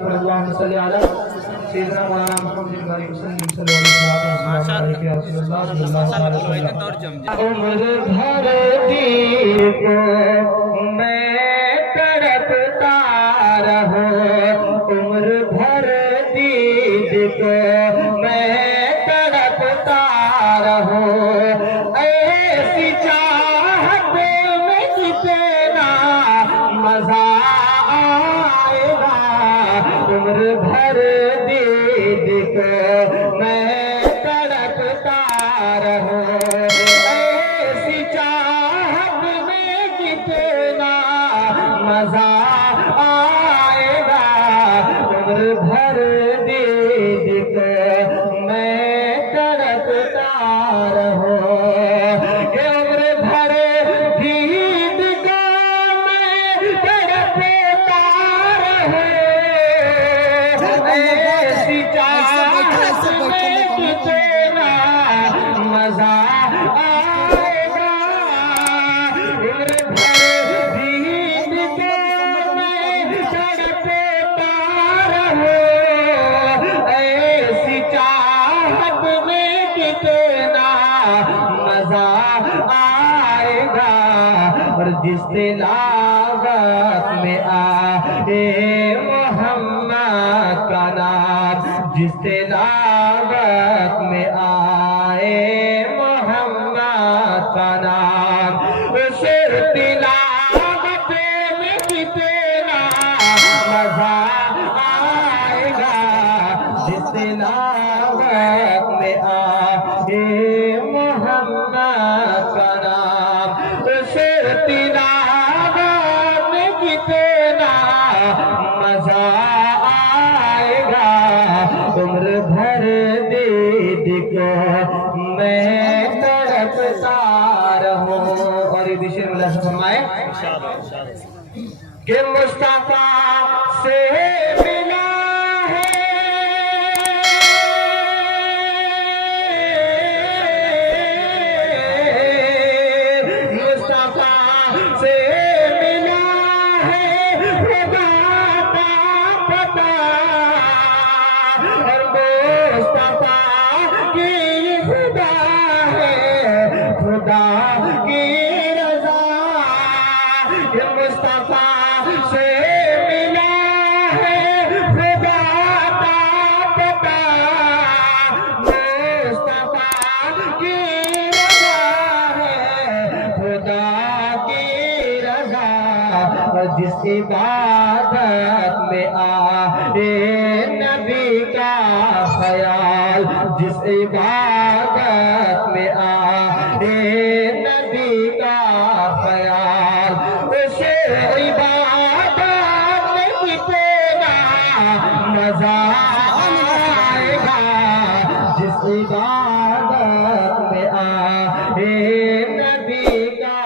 اللهم صل على سيدنا مولانا محمد وعلى وسلم صلی اللہ علیہ وسلم عمر بھر دیر کو میں تڑپتا رہوں عمر بھر دیر کو میں تڑپتا رہوں ایسی چاہت میں کتنا مزہ آئے گا عمر بھر دید کو میں تڑپتا رہوں ایسی چاہت میں کتنا مزہ آئے گا عمر بھر دید کو میں تڑپتا رہوں کہ عمر بھر دید کو میں تڑپتا رہوں ایسی چاہت میں کتنا مزہ آئے گا عمر بھر دید کو میں تڑپتا رہوں ایسی چاہت میں کتنا مزہ آئے گا اور جس تلاوت میں آئے محمد کا نام جس تلاوت میں آئے محمد کا نام شیر تلاوت میں کتنا مزہ آئے گا جس تلاوت میں آئے محمد کا نام شیر تلاوت میں کتنا مزہ آئے گا عمر بھر دید کو میں تڑپتا رہوں اور یہ بھی شعر اللہ سے فرمائے کہ مصطفیٰ سے ملا ہے مصطفیٰ سے ملا ہے خدا کا پتہ اور مصطفیٰ کی خدا ہے خدا کی رضا کہ مصطفیٰ سے ملا ہے خدا کا پتہ مصطفیٰ کی رضا ہے خدا کی رضا جس عبادت میں آئے نبی کا خیال جس عبادت میں آئے نبی کا خیال اس عبادت میں کتنا مزہ آئے گا جس عبادت میں آئے نبی کا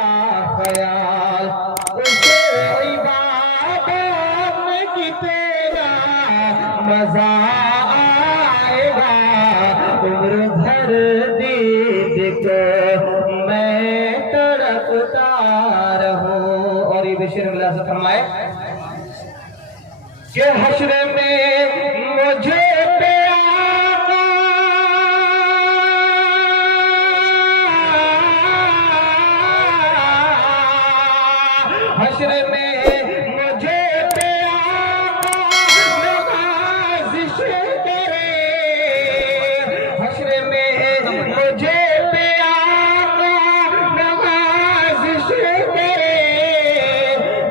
خیال اس عبادت میں کتنا مزہ آئے گا عمر بھر دید کو میں تڑپتا رہوں اور یہ بشیر اللہ سے فرمائے کہ حشر میں مجھے حشر میں مجھے نوازش کرے حشر میں مجھے نوازش کرے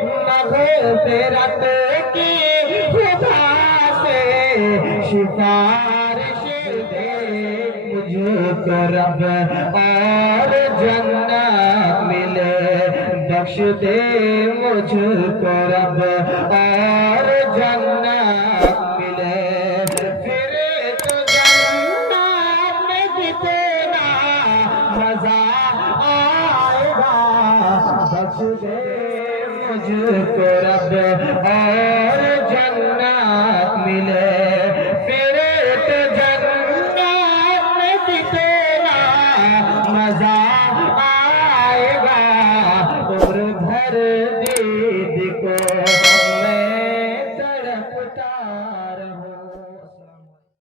مغفرت کی خدا سے سفارش دے مجھ کو رب اور جنت ملے بخش دے مجھ کو رب اور جنت ملے پھر تو جنت میں کتنا مزہ آئے گا بخش دے مجھ کو رب اور جنت ملے پھر تو جنت میں کتنا مزہ آئے گا عمر بھر دید کو میں رہا